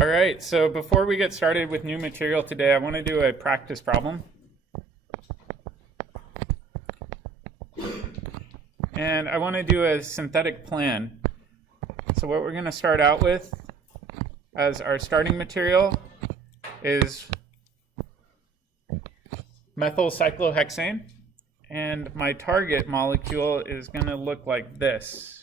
All right, so before we get started with new material today, I want to do a practice problem. And I want to do a synthetic plan. So what we're going to start out with as our starting material is methyl cyclohexane. And my target molecule is going to look like this.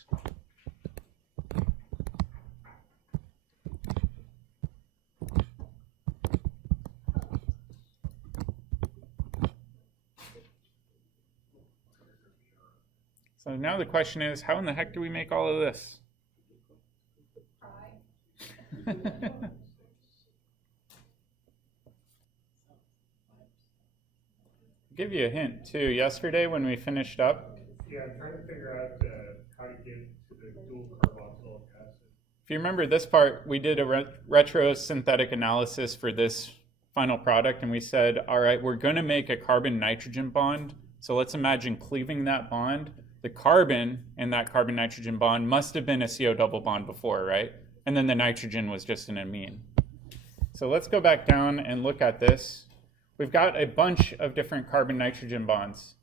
So now the question is, how in the heck do we make all of this? I'll give you a hint too. Yesterday when we finished up, I'm trying to figure out how to get to the dual carboxylic acid. If you remember this part, we did a retrosynthetic analysis for this final product, and we said, all right, we're going to make a carbon-nitrogen bond. So let's imagine cleaving that bond. The carbon in that carbon-nitrogen bond must have been a CO double bond before, right? And then the nitrogen was just an amine. So let's go back down and look at this. We've got a bunch of different carbon-nitrogen bonds,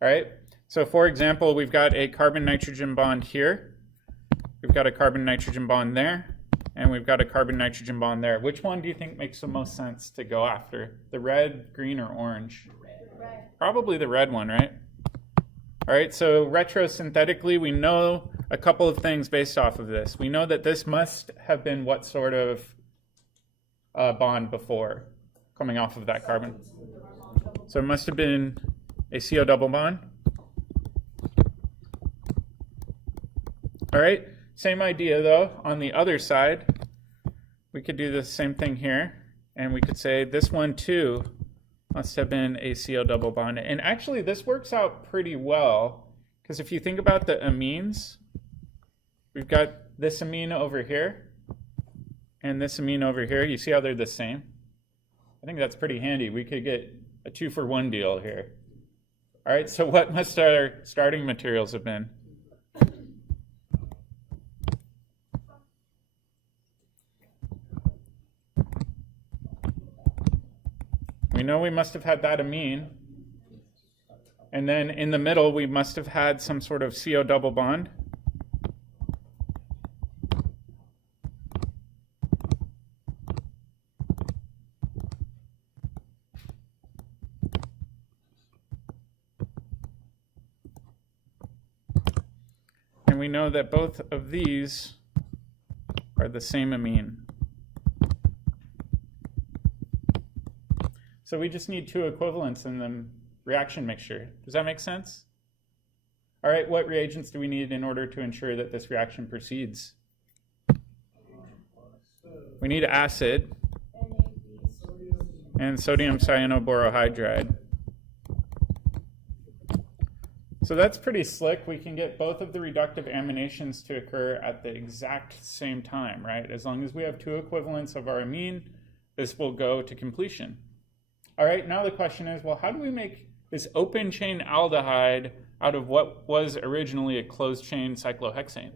all right? So for example, we've got a carbon-nitrogen bond here. We've got a carbon-nitrogen bond there, and we've got a carbon-nitrogen bond there. Which one do you think makes the most sense to go after? The red, green, or orange? Red. Probably the red one, right? All right, so retrosynthetically, we know a couple of things based off of this. We know that this must have been what sort of bond before coming off of that carbon? So it must have been a CO double bond. All right, same idea though. On the other side, we could do the same thing here, and we could say this one too must have been a CO double bond. And actually this works out pretty well, because if you think about the amines, we've got this amine over here and this amine over here. You see how they're the same? I think that's pretty handy. We could get a 2-for-1 deal here. All right, so what must our starting materials have been? We know we must have had that amine, and then in the middle we must have had some sort of CO double bond. And we know that both of these are the same amine. So we just need two equivalents in the reaction mixture. Does that make sense? All right, what reagents do we need in order to ensure that this reaction proceeds? We need acid and sodium cyanoborohydride. So that's pretty slick. We can get both of the reductive aminations to occur at the exact same time, right? As long as we have two equivalents of our amine, this will go to completion. All right, now the question is, well, how do we make this open chain aldehyde out of what was originally a closed chain cyclohexane?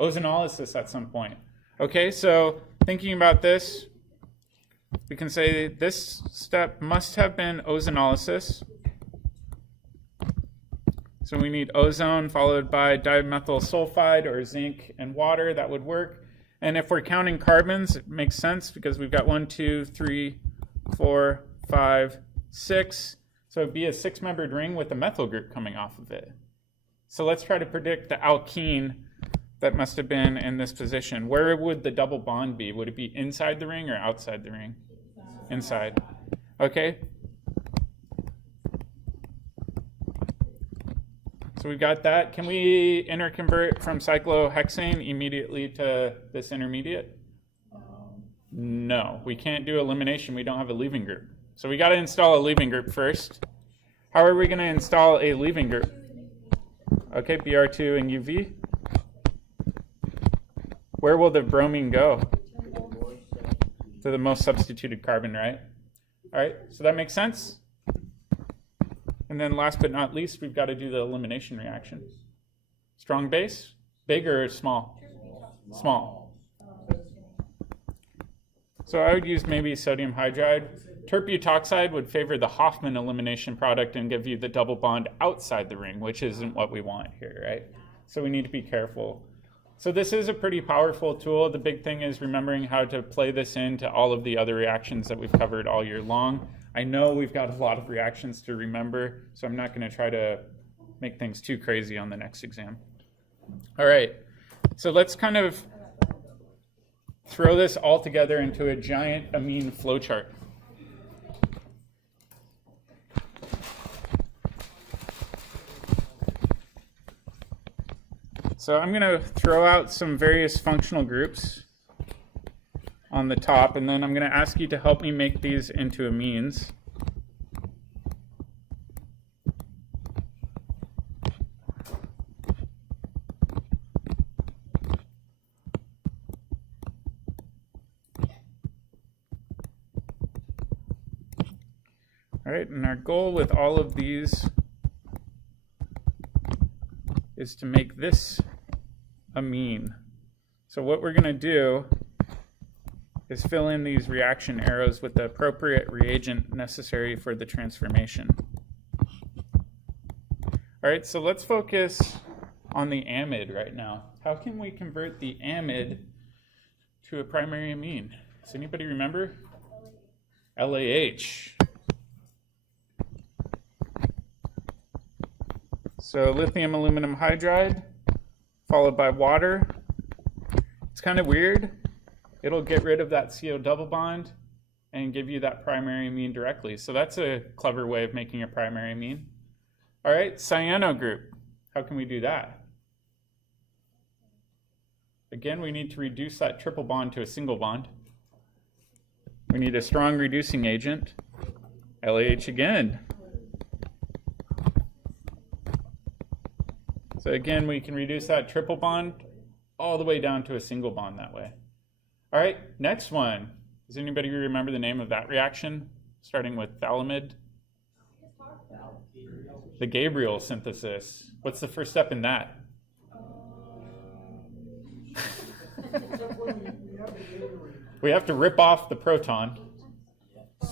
Ozonolysis at some point. Okay, so thinking about this, we can say this step must have been ozonolysis. So we need ozone followed by dimethyl sulfide or zinc and water. That would work. And if we're counting carbons, it makes sense because we've got 1, 2, 3, 4, 5, 6. So it'd be a 6-membered ring with a methyl group coming off of it. So let's try to predict the alkene that must have been in this position. Where would the double bond be? Would it be inside the ring or outside the ring? Inside. Okay. So we've got that. Can we interconvert from cyclohexane immediately to this intermediate? No, we can't do elimination. We don't have a leaving group. So we got to install a leaving group first. How are we going to install a leaving group? Okay, Br2 and UV. Where will the bromine go? To the most substituted carbon, right? All right, so that makes sense. And then last but not least, we've got to do the elimination reaction. Strong base, big or small? Small. So I would use maybe sodium hydride. Terbutoxide would favor the Hofmann elimination product and give you the double bond outside the ring, which isn't what we want here, right? So we need to be careful. So this is a pretty powerful tool. The big thing is remembering how to play this into all of the other reactions that we've covered all year long. I know we've got a lot of reactions to remember, so I'm not going to try to make things too crazy on the next exam. All right, so let's kind of throw this all together into a giant amine flowchart. So I'm going to throw out some various functional groups on the top, and then I'm going to ask you to help me make these into amines. All right, and our goal with all of these is to make this amine. So what we're going to do is fill in these reaction arrows with the appropriate reagent necessary for the transformation. All right, so let's focus on the amide right now. How can we convert the amide to a primary amine? Does anybody remember? LAH. So lithium aluminum hydride followed by water. It's kind of weird. It'll get rid of that CO double bond and give you that primary amine directly. So that's a clever way of making a primary amine. All right, cyano group. How can we do that? Again, we need to reduce that triple bond to a single bond. We need a strong reducing agent, LAH again. So again, we can reduce that triple bond all the way down to a single bond that way. All right, next one. Does anybody remember the name of that reaction, starting with phthalimide? The Gabriel synthesis. What's the first step in that? We have to rip off the proton.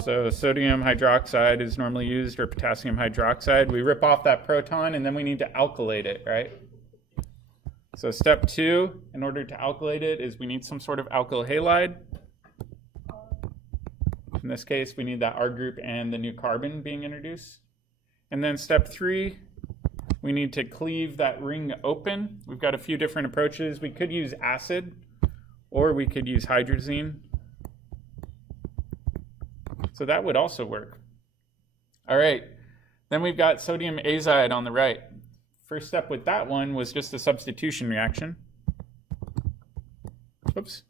So sodium hydroxide is normally used, or potassium hydroxide. We rip off that proton, and then we need to alkylate it, right? So step 2, in order to alkylate it, is we need some sort of alkyl halide. In this case, we need that R group and the new carbon being introduced. And then step 3, we need to cleave that ring open. We've got a few different approaches. We could use acid, or we could use hydrazine. So that would also work. All right, then we've got sodium azide on the right. First step with that one was just a substitution reaction. Oops.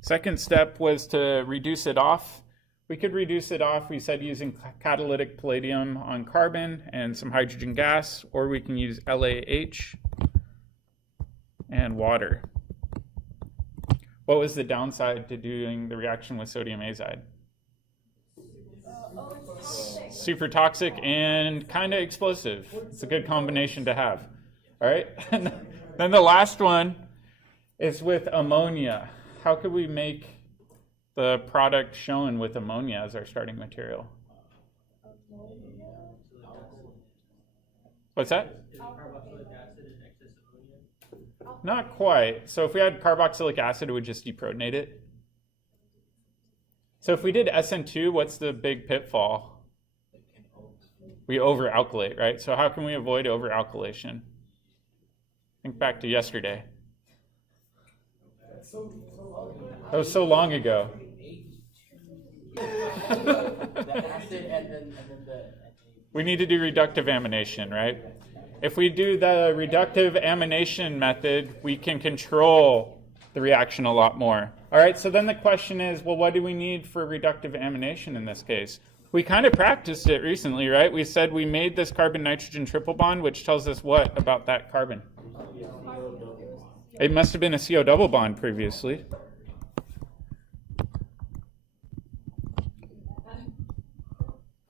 Second step was to reduce it off. We could reduce it off, we said, using catalytic palladium on carbon and some hydrogen gas, or we can use LAH and water. What was the downside to doing the reaction with sodium azide? Super toxic and kind of explosive. It's a good combination to have. All right. And then the last one is with ammonia. How could we make the product shown with ammonia as our starting material? What's that? Not quite. So if we had carboxylic acid, it would just deprotonate it. So if we did SN2, what's the big pitfall? We overalkylate, right? So how can we avoid overalkylation? Think back to yesterday. That was so long ago. We need to do reductive amination, right? If we do the reductive amination method, we can control the reaction a lot more. All right, so then the question is, well, what do we need for reductive amination in this case? We kind of practiced it recently, right? We said we made this carbon-nitrogen triple bond, which tells us what about that carbon? It must have been a CO double bond previously.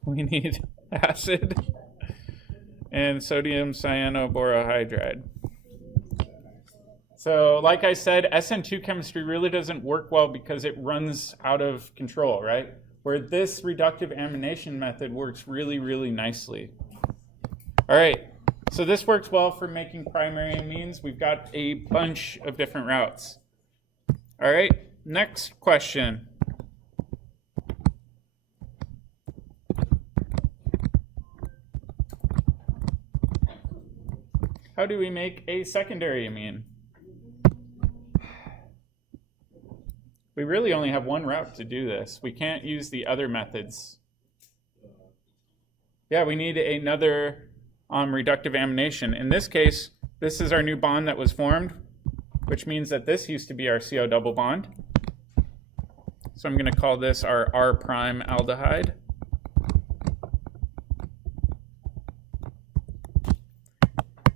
We need acid and sodium cyanoborohydride. So like I said, SN2 chemistry really doesn't work well because it runs out of control, right? Where this reductive amination method works really, really nicely. All right, so this works well for making primary amines. We've got a bunch of different routes. All right, next question. How do we make a secondary amine? We really only have one route to do this. We can't use the other methods. Yeah, we need another reductive amination. In this case, this is our new bond that was formed, which means that this used to be our CO double bond. So I'm going to call this our R prime aldehyde.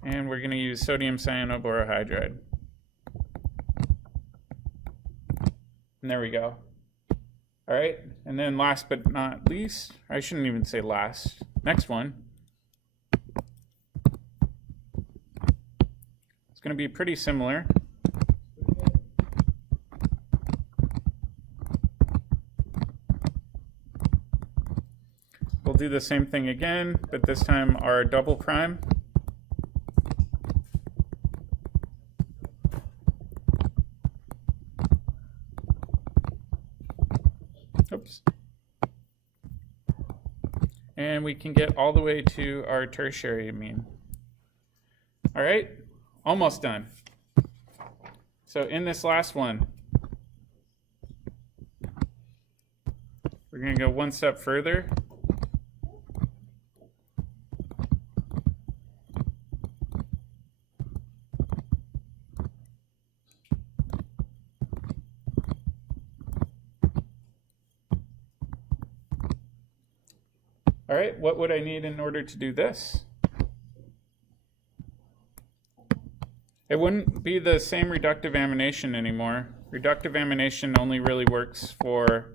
And we're going to use sodium cyanoborohydride. And there we go. All right, and then last but not least, I shouldn't even say last, next one. It's going to be pretty similar. We'll do the same thing again, but this time our double prime. Oops. And we can get all the way to our tertiary amine. All right, almost done. So in this last one, we're going to go one step further. All right, what would I need in order to do this? It wouldn't be the same reductive amination anymore. Reductive amination only really works for,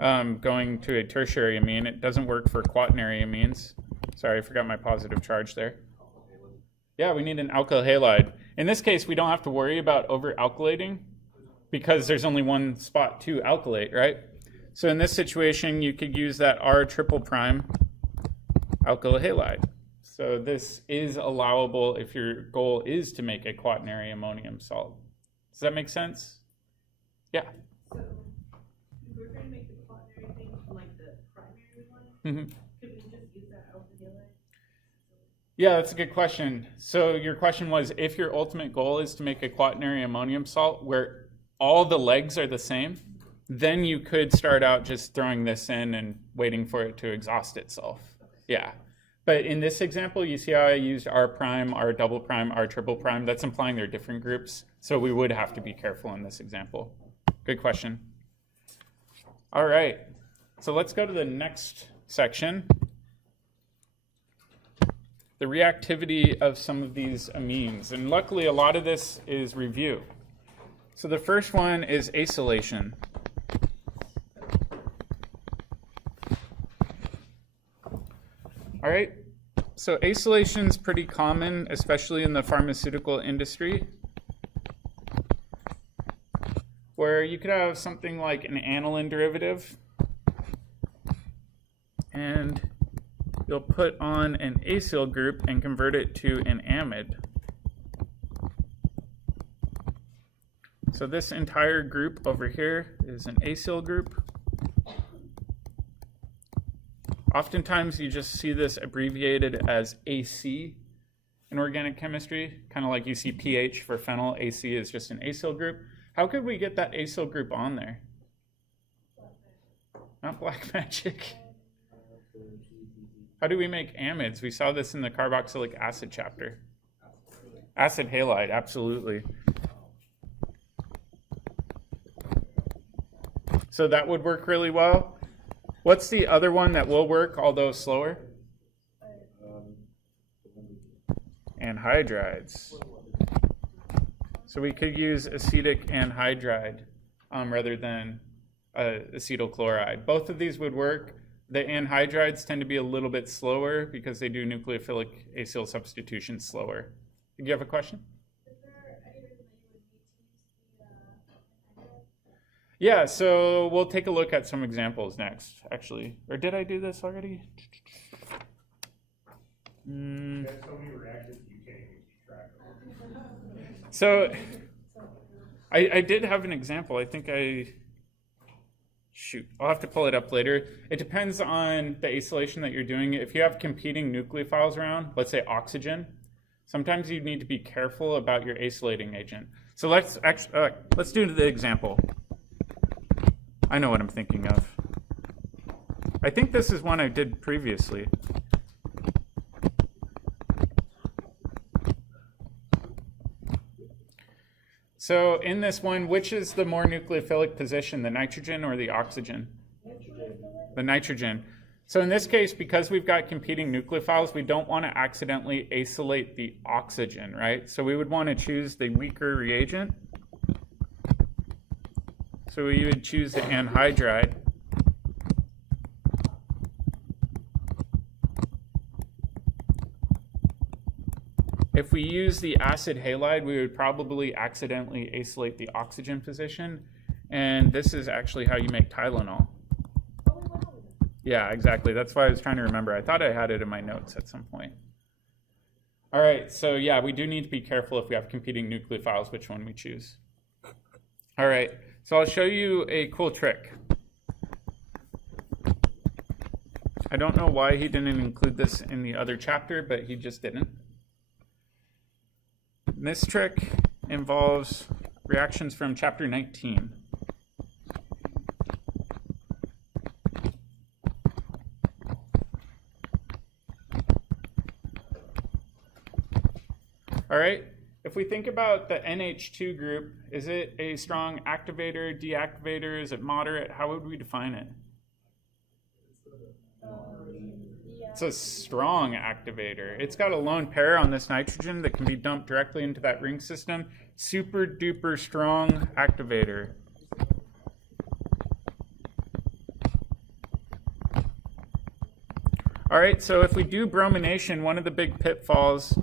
going to a tertiary amine. It doesn't work for quaternary amines. Sorry, I forgot my positive charge there. Yeah, we need an alkyl halide. In this case, we don't have to worry about overalkylating because there's only one spot to alkylate, right? So in this situation, you could use that R triple prime alkyl halide. So this is allowable if your goal is to make a quaternary ammonium salt. Does that make sense? Yeah. So if we're going to make the quaternary thing like the primary one, could we just use that alpha halide? Yeah, that's a good question. So your question was, if your ultimate goal is to make a quaternary ammonium salt where all the legs are the same, then you could start out just throwing this in and waiting for it to exhaust itself. Yeah. But in this example, you see how I used R prime, R double prime, R triple prime? That's implying they're different groups. So we would have to be careful in this example. Good question. All right. So let's go to the next section. The reactivity of some of these amines. And luckily, a lot of this is review. So the first one is acylation. All right, so acylation is pretty common, especially in the pharmaceutical industry, where you could have something like an aniline derivative, and you'll put on an acyl group and convert it to an amide. So this entire group over here is an acyl group. Oftentimes you just see this abbreviated as AC in organic chemistry, kind of like you see pH for phenyl. AC is just an acyl group. How could we get that acyl group on there? Not black magic. How do we make amides? We saw this in the carboxylic acid chapter. Acid halide, absolutely. So that would work really well. What's the other one that will work, although slower? Anhydrides. So we could use acetic anhydride rather than acetyl chloride. Both of these would work. The anhydrides tend to be a little bit slower because they do nucleophilic acyl substitution slower. Did you have a question? Yeah, so we'll take a look at some examples next, actually. Or did I do this already? There's so many reactions you can't even keep track of. So I did have an example. I think shoot, I'll have to pull it up later. It depends on the acylation that you're doing. If you have competing nucleophiles around, let's say oxygen, sometimes you need to be careful about your acylating agent. So let's do the example. I know what I'm thinking of. I think this is one I did previously. So in this one, which is the more nucleophilic position, the nitrogen or the oxygen? The nitrogen. So in this case, because we've got competing nucleophiles, we don't want to accidentally acylate the oxygen, right? So we would want to choose the weaker reagent. So we would choose the anhydride. If we use the acid halide, we would probably accidentally acylate the oxygen position. And this is actually how you make Tylenol. Yeah, exactly. That's why I was trying to remember. I thought I had it in my notes at some point. All right, so yeah, we do need to be careful if we have competing nucleophiles, which one we choose. All right, so I'll show you a cool trick. I don't know why he didn't include this in the other chapter, but he just didn't. This trick involves reactions from chapter 19. All right, if we think about the NH2 group, is it a strong activator, deactivator? Is it moderate? How would we define it? It's a strong activator. It's got a lone pair on this nitrogen that can be dumped directly into that ring system. Super duper strong activator. All right, so if we do bromination, one of the big pitfalls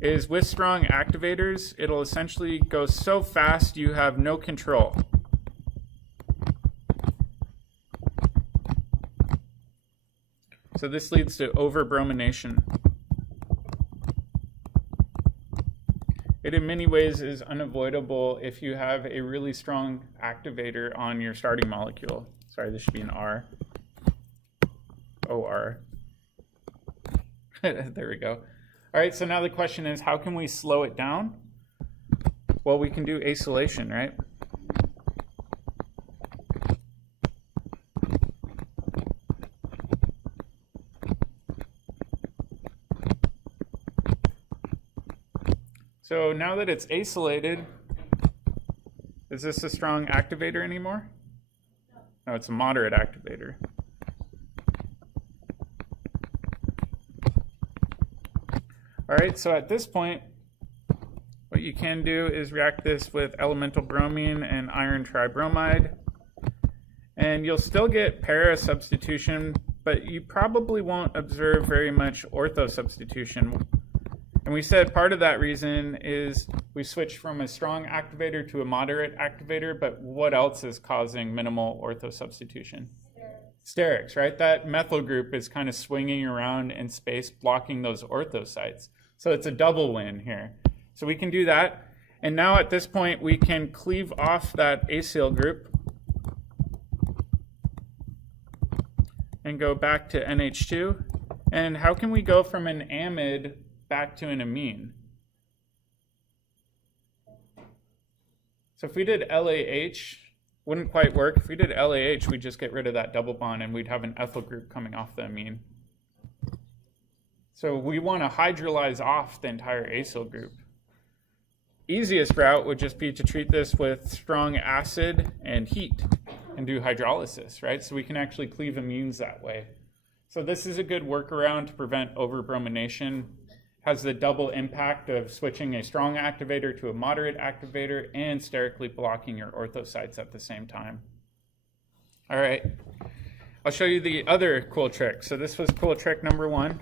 is with strong activators, it'll essentially go so fast you have no control. So this leads to overbromination. It in many ways is unavoidable if you have a really strong activator on your starting molecule. Sorry, this should be an R. OR. There we go. All right, so now the question is, how can we slow it down? Well, we can do acylation, right? So now that it's acylated, is this a strong activator anymore? No, it's a moderate activator. All right, so at this point, what you can do is react this with elemental bromine and iron tribromide. And you'll still get para substitution, but you probably won't observe very much ortho substitution. And we said part of that reason is we switched from a strong activator to a moderate activator, but what else is causing minimal ortho substitution? Sterics, right? That methyl group is kind of swinging around in space, blocking those ortho sites. So it's a double win here. So we can do that. And now at this point, we can cleave off that acyl group and go back to NH2. And how can we go from an amide back to an amine? So if we did LAH, wouldn't quite work. If we did LAH, we'd just get rid of that double bond and we'd have an ethyl group coming off the amine. So we want to hydrolyze off the entire acyl group. Easiest route would just be to treat this with strong acid and heat and do hydrolysis, right? So we can actually cleave amines that way. So this is a good workaround to prevent overbromination. Has the double impact of switching a strong activator to a moderate activator and sterically blocking your orthosites at the same time. All right, I'll show you the other cool trick. So this was cool trick number 1.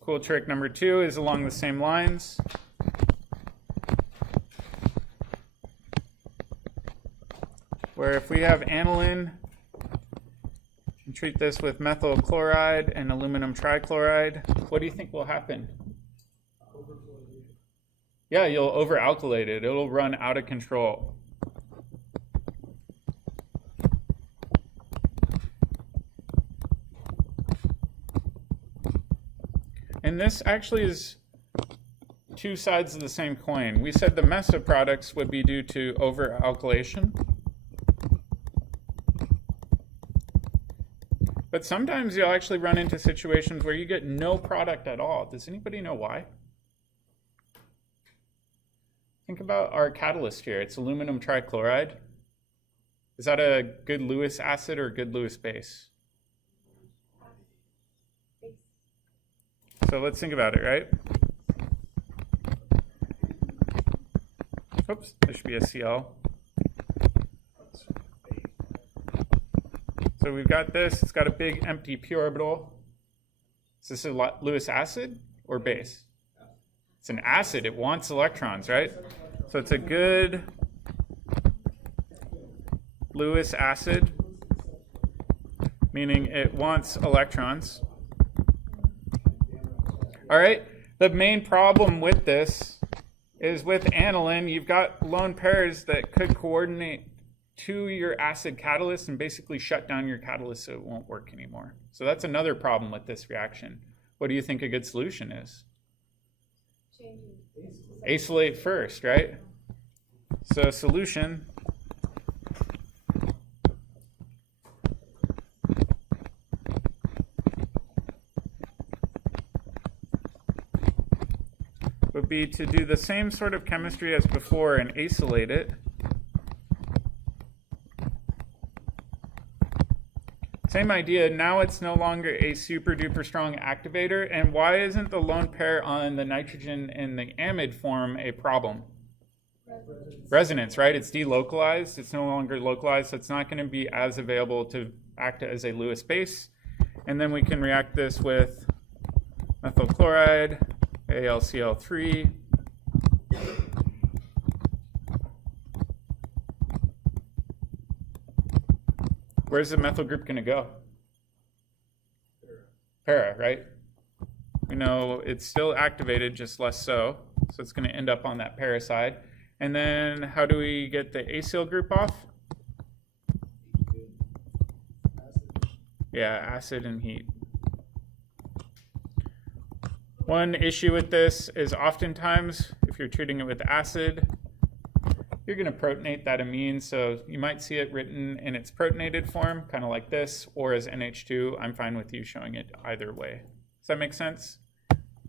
Cool trick number 2 is along the same lines. where if we have aniline and treat this with methyl chloride and aluminum trichloride, what do you think will happen? Yeah, you'll overalkylate it. It'll run out of control. And this actually is two sides of the same coin. We said the mess of products would be due to overalkylation. But sometimes you'll actually run into situations where you get no product at all. Does anybody know why? Think about our catalyst here. It's aluminum trichloride. Is that a good Lewis acid or a good Lewis base? So let's think about it, right? Oops, there should be a Cl. So we've got this, it's got a big empty p orbital. Is this a Lewis acid or base? It's an acid, it wants electrons, right? So it's a good Lewis acid, meaning it wants electrons. All right, the main problem with this is with aniline, you've got lone pairs that could coordinate to your acid catalyst and basically shut down your catalyst so it won't work anymore. So that's another problem with this reaction. What do you think a good solution is? Acylate first, right? So solution would be to do the same sort of chemistry as before and acylate it. Same idea, now it's no longer a super duper strong activator. And why isn't the lone pair on the nitrogen in the amide form a problem? Resonance, right? It's delocalized, it's no longer localized, so it's not going to be as available to act as a Lewis base. And then we can react this with methyl chloride, AlCl3. Where's the methyl group going to go? Para, right? We know it's still activated, just less so. So it's going to end up on that para side. And then how do we get the acyl group off? Yeah, acid and heat. One issue with this is oftentimes, if you're treating it with acid, you're going to protonate that amine, so you might see it written in its protonated form, kind of like this, or as NH2. I'm fine with you showing it either way. Does that make sense?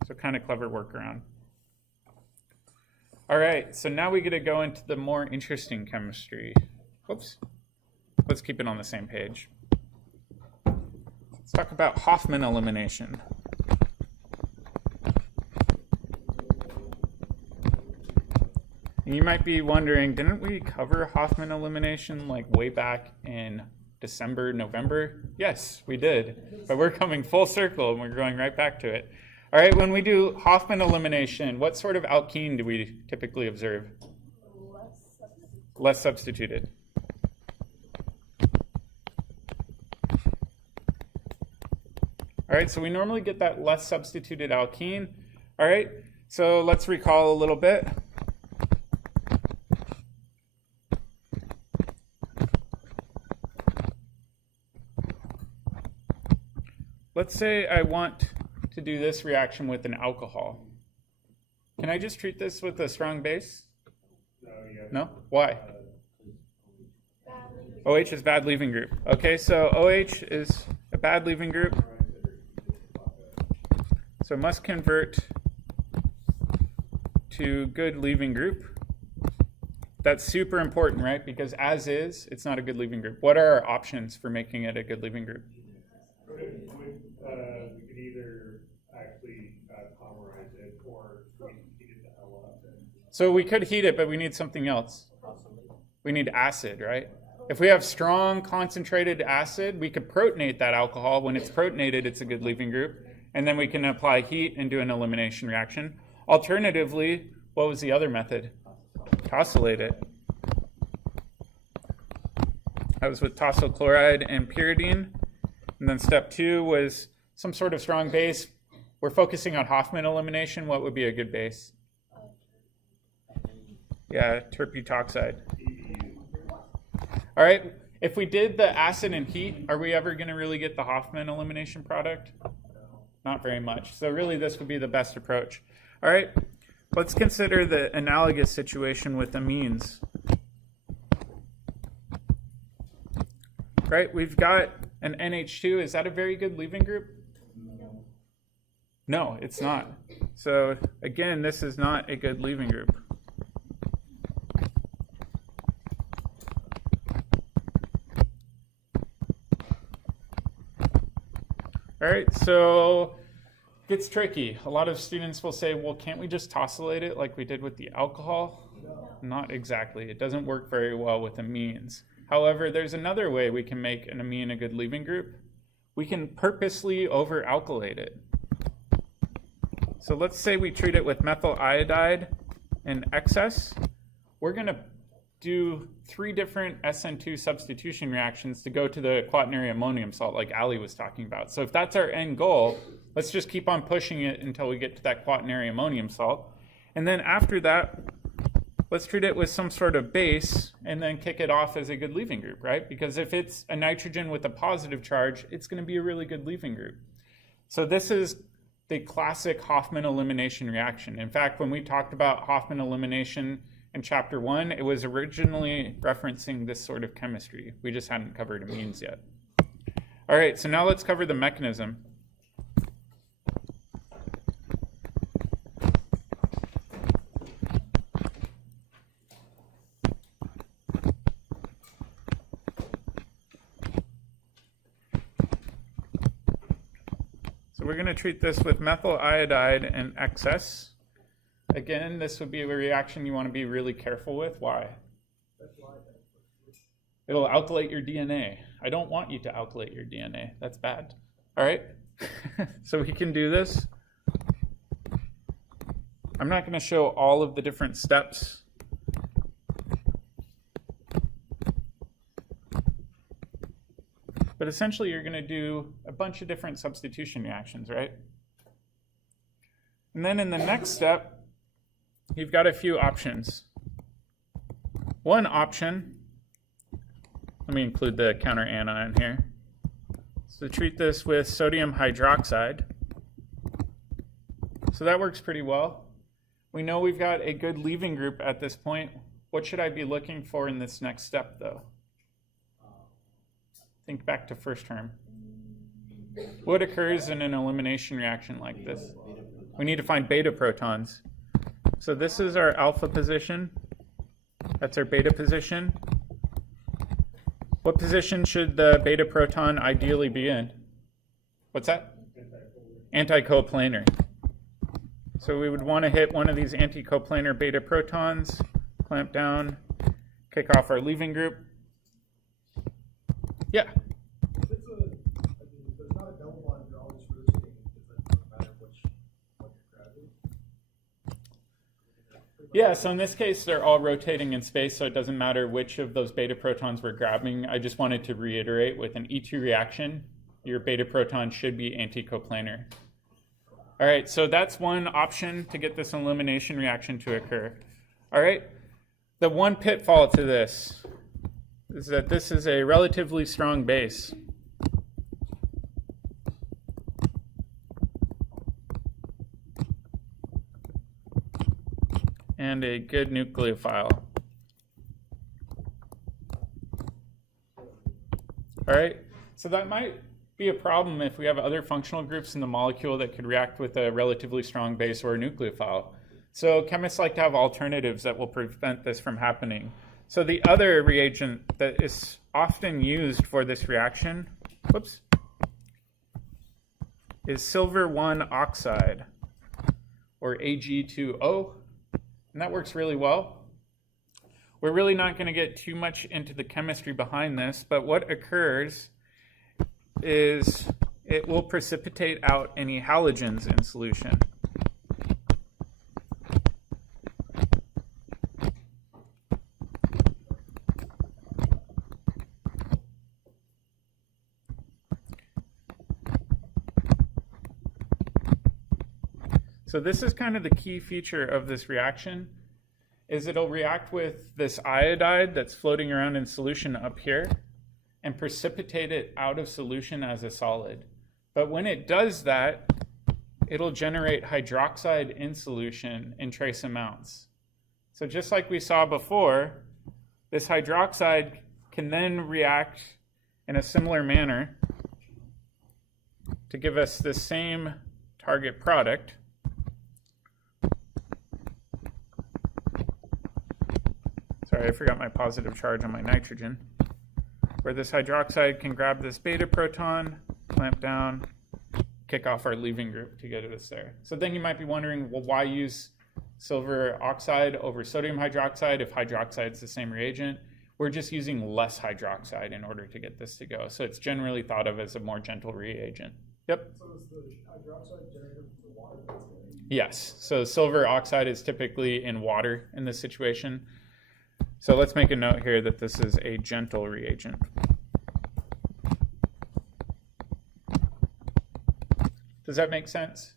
So kind of clever workaround. All right, so now we get to go into the more interesting chemistry. Whoops. Let's keep it on the same page. Let's talk about Hofmann elimination. And you might be wondering, didn't we cover Hofmann elimination like way back in December, November? Yes, we did. But we're coming full circle and we're going right back to it. All right, when we do Hofmann elimination, what sort of alkene do we typically observe? Less substituted. All right, so we normally get that less substituted alkene. All right, so let's recall a little bit. Let's say I want to do this reaction with an alcohol. Can I just treat this with a strong base? No? Why? OH is bad leaving group. Okay, so OH is a bad leaving group. So must convert to good leaving group. That's super important, right? Because as is, it's not a good leaving group. What are our options for making it a good leaving group? We could either actually polymerize it or we could heat it the hell up. So we could heat it, but we need something else. We need acid, right? If we have strong concentrated acid, we could protonate that alcohol. When it's protonated, it's a good leaving group. And then we can apply heat and do an elimination reaction. Alternatively, what was the other method? Tosylate it. That was with tosyl chloride and pyridine. And then step 2 was some sort of strong base. We're focusing on Hofmann elimination. What would be a good base? Yeah, terbutoxide. All right, if we did the acid and heat, are we ever going to really get the Hofmann elimination product? Not very much. So really this would be the best approach. All right, let's consider the analogous situation with amines. Right, we've got an NH2. Is that a very good leaving group? No, it's not. So again, this is not a good leaving group. All right, so it gets tricky. A lot of students will say, well, can't we just tosylate it like we did with the alcohol? No. Not exactly. It doesn't work very well with amines. However, there's another way we can make an amine a good leaving group. We can purposely overalkylate it. So let's say we treat it with methyl iodide in excess. We're going to do 3 different SN2 substitution reactions to go to the quaternary ammonium salt like Ali was talking about. So if that's our end goal, let's just keep on pushing it until we get to that quaternary ammonium salt. And then after that, let's treat it with some sort of base and then kick it off as a good leaving group, right? Because if it's a nitrogen with a positive charge, it's going to be a really good leaving group. So this is the classic Hofmann elimination reaction. In fact, when we talked about Hofmann elimination in chapter 1, it was originally referencing this sort of chemistry. We just hadn't covered amines yet. All right, so now let's cover the mechanism. So we're going to treat this with methyl iodide in excess. Again, this would be a reaction you want to be really careful with. Why? It'll alkylate your DNA. I don't want you to alkylate your DNA. That's bad. All right? So we can do this. I'm not going to show all of the different steps. But essentially, you're going to do a bunch of different substitution reactions, right? And then in the next step, you've got a few options. One option, let me include the counter anion here. So treat this with sodium hydroxide. So that works pretty well. We know we've got a good leaving group at this point. What should I be looking for in this next step, though? Think back to first term. What occurs in an elimination reaction like this? We need to find beta protons. So this is our alpha position. That's our beta position. What position should the beta proton ideally be in? What's that? Anticoplanar. So we would want to hit one of these anticoplanar beta protons, clamp down, kick off our leaving group. Yeah. There's not a double bond, you're always rotating. It doesn't matter what you're grabbing. Yeah, so in this case, they're all rotating in space, so it doesn't matter which of those beta protons we're grabbing. I just wanted to reiterate, with an E2 reaction, your beta proton should be anticoplanar. All right, so that's one option to get this elimination reaction to occur. All right, the one pitfall to this is that this is a relatively strong base. And a good nucleophile. All right, so that might be a problem if we have other functional groups in the molecule that could react with a relatively strong base or a nucleophile. So chemists like to have alternatives that will prevent this from happening. So the other reagent that is often used for this reaction, is silver 1 oxide, or Ag2O, and that works really well. We're really not going to get too much into the chemistry behind this, but what occurs is it will precipitate out any halogens in solution. So this is kind of the key feature of this reaction, is it'll react with this iodide that's floating around in solution up here and precipitate it out of solution as a solid. But when it does that, it'll generate hydroxide in solution in trace amounts. So just like we saw before, this hydroxide can then react in a similar manner to give us the same target product. Sorry, I forgot my positive charge on my nitrogen. Where this hydroxide can grab this beta proton, clamp down, kick off our leaving group to get us there. So then you might be wondering, well, why use silver oxide over sodium hydroxide if hydroxide is the same reagent? We're just using less hydroxide in order to get this to go. So it's generally thought of as a more gentle reagent. Yep. So is the hydroxide generated from the water that's in it? Yes. So silver oxide is typically in water in this situation. So let's make a note here that this is a gentle reagent. Does that make sense?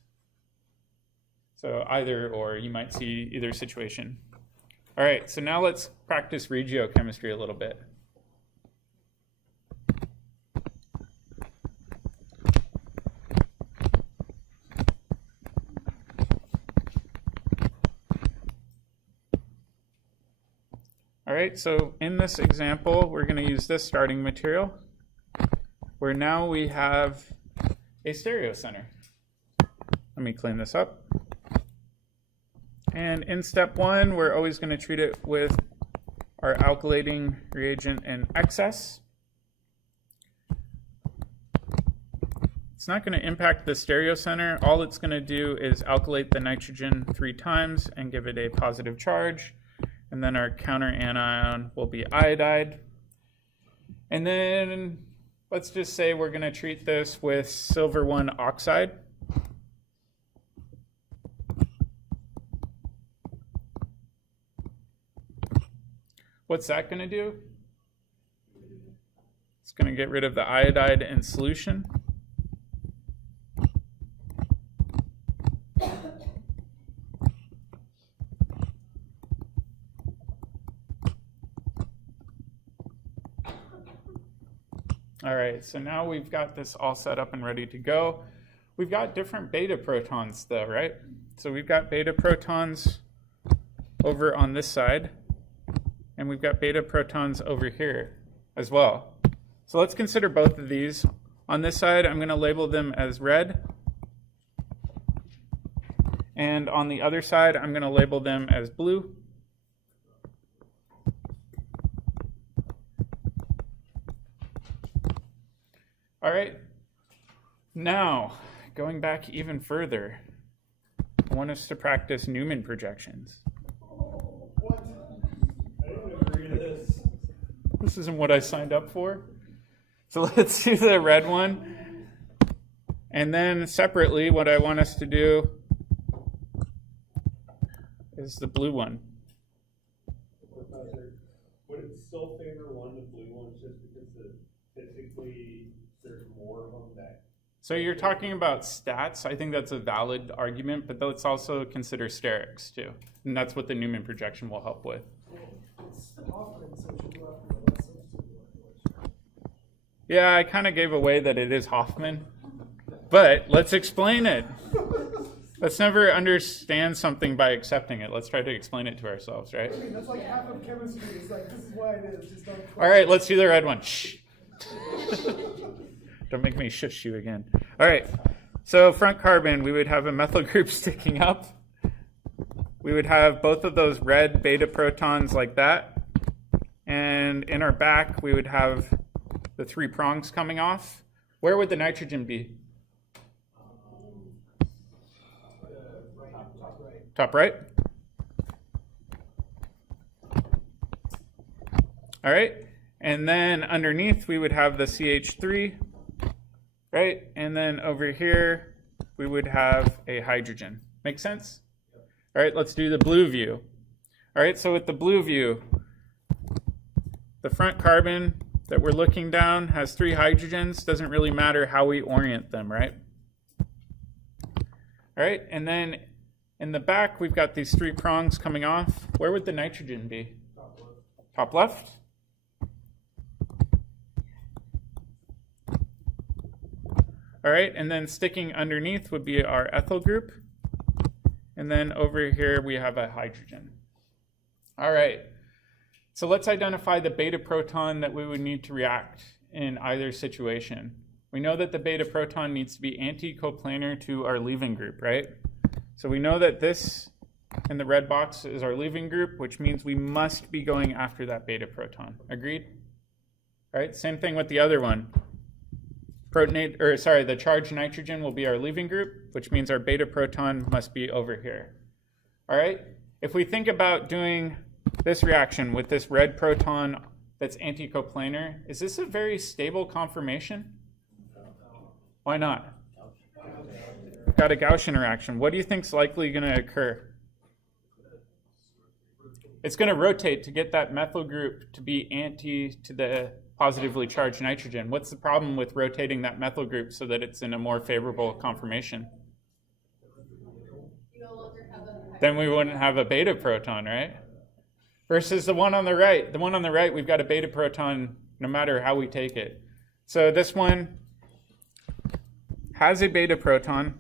So either or, you might see either situation. All right, so now let's practice regiochemistry a little bit. All right, so in this example, we're going to use this starting material, where now we have a stereocenter. Let me clean this up. And in step one, we're always going to treat it with our alkylating reagent in excess. It's not going to impact the stereocenter. All it's going to do is alkylate the nitrogen 3 times and give it a positive charge. And then our counter anion will be iodide. And then let's just say we're going to treat this with silver 1 oxide. What's that going to do? It's going to get rid of the iodide in solution. All right, so now we've got this all set up and ready to go. We've got different beta protons though, right? So we've got beta protons over on this side, and we've got beta protons over here as well. So let's consider both of these. On this side, I'm going to label them as red. And on the other side, I'm going to label them as blue. All right, now going back even further, I want us to practice Newman projections. What? I didn't agree to this. This isn't what I signed up for. So let's do the red one. And then separately, what I want us to do is the blue one. Professor, would it still favor one to blue ones just because typically there's more of them that? So you're talking about stats. I think that's a valid argument, but let's also consider sterics too. And that's what the Newman projection will help with. It's Hofmann, so it should go after the last substitute. Yeah, I kind of gave away that it is Hofmann, but let's explain it. Let's never understand something by accepting it. Let's try to explain it to ourselves, right? I mean, that's like half of chemistry. It's like, this is why it is. Just don't. All right, let's do the red one. Shh. Don't make me shush you again. All right, so front carbon, we would have a methyl group sticking up. We would have both of those red beta protons like that. And in our back, we would have the 3 prongs coming off. Where would the nitrogen be? Top right. All right, and then underneath we would have the CH3, right? And then over here we would have a hydrogen. Make sense? All right, let's do the blue view. All right, so with the blue view, the front carbon that we're looking down has 3 hydrogens. Doesn't really matter how we orient them, right? All right, and then In the back, we've got these 3 prongs coming off. Where would the nitrogen be? Top left? All right, and then sticking underneath would be our ethyl group. And then over here, we have a hydrogen. All right, so let's identify the beta proton that we would need to react in either situation. We know that the beta proton needs to be anti-coplanar to our leaving group, right? So we know that this in the red box is our leaving group, which means we must be going after that beta proton. Agreed? All right, same thing with the other one. The charged nitrogen will be our leaving group, which means our beta proton must be over here. All right, if we think about doing this reaction with this red proton that's anticoplanar, is this a very stable conformation? Why not? Got a Gaussian reaction. What do you think is likely going to occur? It's going to rotate to get that methyl group to be anti to the positively charged nitrogen. What's the problem with rotating that methyl group so that it's in a more favorable conformation? Then we wouldn't have a beta proton, right? Versus the one on the right. The one on the right, we've got a beta proton no matter how we take it. So this one has a beta proton.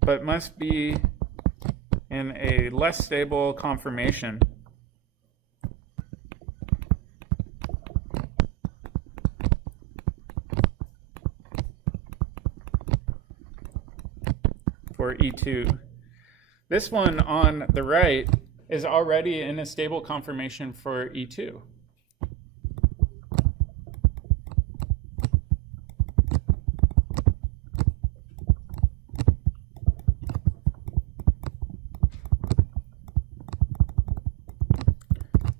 But must be in a less stable conformation. For E2. This one on the right is already in a stable conformation for E2.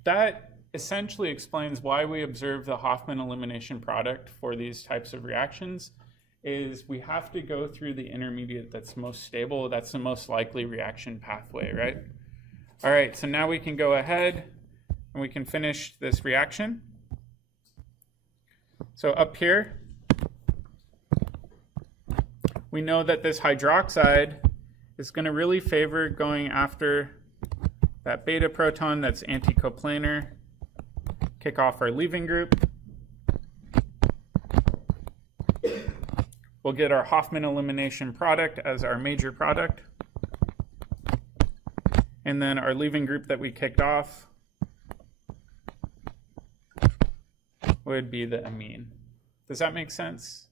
That essentially explains why we observe the Hofmann elimination product for these types of reactions. Is we have to go through the intermediate that's most stable, that's the most likely reaction pathway, right? All right, so now we can go ahead and we can finish this reaction. So up here, we know that this hydroxide is going to really favor going after that beta proton that's anticoplanar, kick off our leaving group. We'll get our Hofmann elimination product as our major product. And then our leaving group that we kicked off would be the amine. Does that make sense?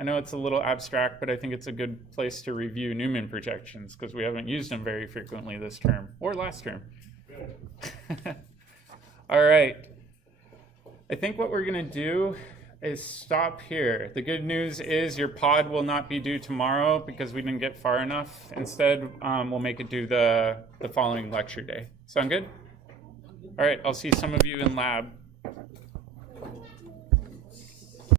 I know it's a little abstract, but I think it's a good place to review Newman projections because we haven't used them very frequently this term or last term. All right. I think what we're going to do is stop here. The good news is your pod will not be due tomorrow because we didn't get far enough. Instead, we'll make it due the following lecture day. Sound good? All right, I'll see some of you in lab.